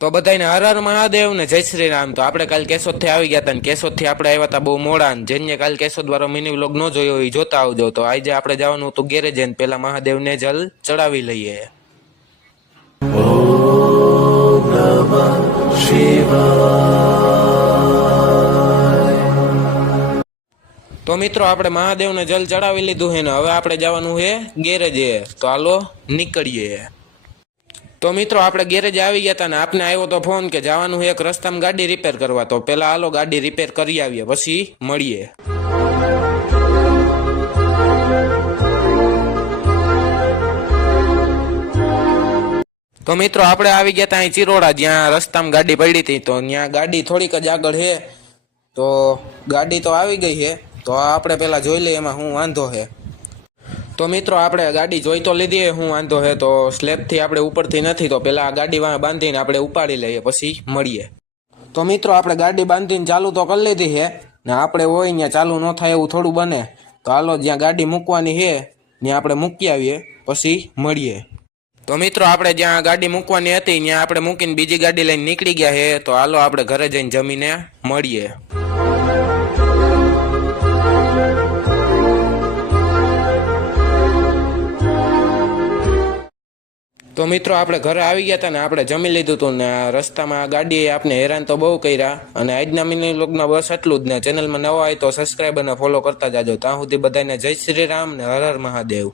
તો બધાને હર હર મહાદેવ ને જય શ્રી રામ। તો આપણે કાલ કેશોદ થી આવી ગયા હતા ને કેશોદ થી આપણે આવ્યા હતા બહુ મોડા ને જેને કાલ કેશોદ વાળો મિની વ્લોગ ન જોયો એ જોતા આવજો। તો આજે આપણે જવાનું હતું ગેરેજ ને પેલા મહાદેવને જલ ચડાવી લઈએ। તો મિત્રો આપણે મહાદેવને જલ ચડાવી લીધું છે ને હવે આપણે જવાનું છે ગેરેજે। તો હાલો નીકળીએ। તો મિત્રો આપણે ગેરેજ આવી ગયા હતા ને આપને આવ્યો તો ફોન કે જવાનું એક રસ્તામાં ગાડી રિપેર કરવા। તો પેલા હાલો ગાડી રિપેર કરી આવીએ પછી મળીએ। તો મિત્રો આપણે આવી ગયા હતા અહીં ચિરોડા જ્યાં રસ્તામાં ગાડી પડી હતી। તો ત્યાં ગાડી થોડીક જ આગળ છે તો ગાડી તો આવી ગઈ છે। તો આપણે પેલા જોઈ લઈએ એમાં શું વાંધો છે। તો મિત્રો આપણે ગાડી જોઈ તો લીધી હું વાંધો છે તો સ્લેબથી આપણે ઉપરથી નથી તો પેલા ગાડી બાંધીને આપણે ઉપાડી લઈએ પછી મળીએ। તો મિત્રો આપણે ગાડી બાંધીને ચાલુ તો કરી લીધી છે ને આપણે હોય ત્યાં ચાલુ ન થાય એવું થોડું બને તો હાલો જ્યાં ગાડી મૂકવાની છે ત્યાં આપણે મૂકી આવીએ પછી મળીએ। તો મિત્રો આપણે જ્યાં ગાડી મૂકવાની હતી ત્યાં આપણે મૂકીને બીજી ગાડી લઈને નીકળી ગયા છે। તો હાલો આપણે ઘરે જઈને જમીને મળીએ। તો મિત્રો આપણે ઘરે આવી ગયા હતા ને આપણે જમી લીધું હતું ને રસ્તામાં ગાડીએ આપણે હેરાન તો બહુ કર્યા। અને આજના મિની વ્લોગમાં બસ એટલું જ ને ચેનલમાં નવા હોય તો સબસ્ક્રાઈબ અને ફોલો કરતા જાજો। ત્યાં સુધી બધાને જય શ્રી રામ ને હર હર મહાદેવ।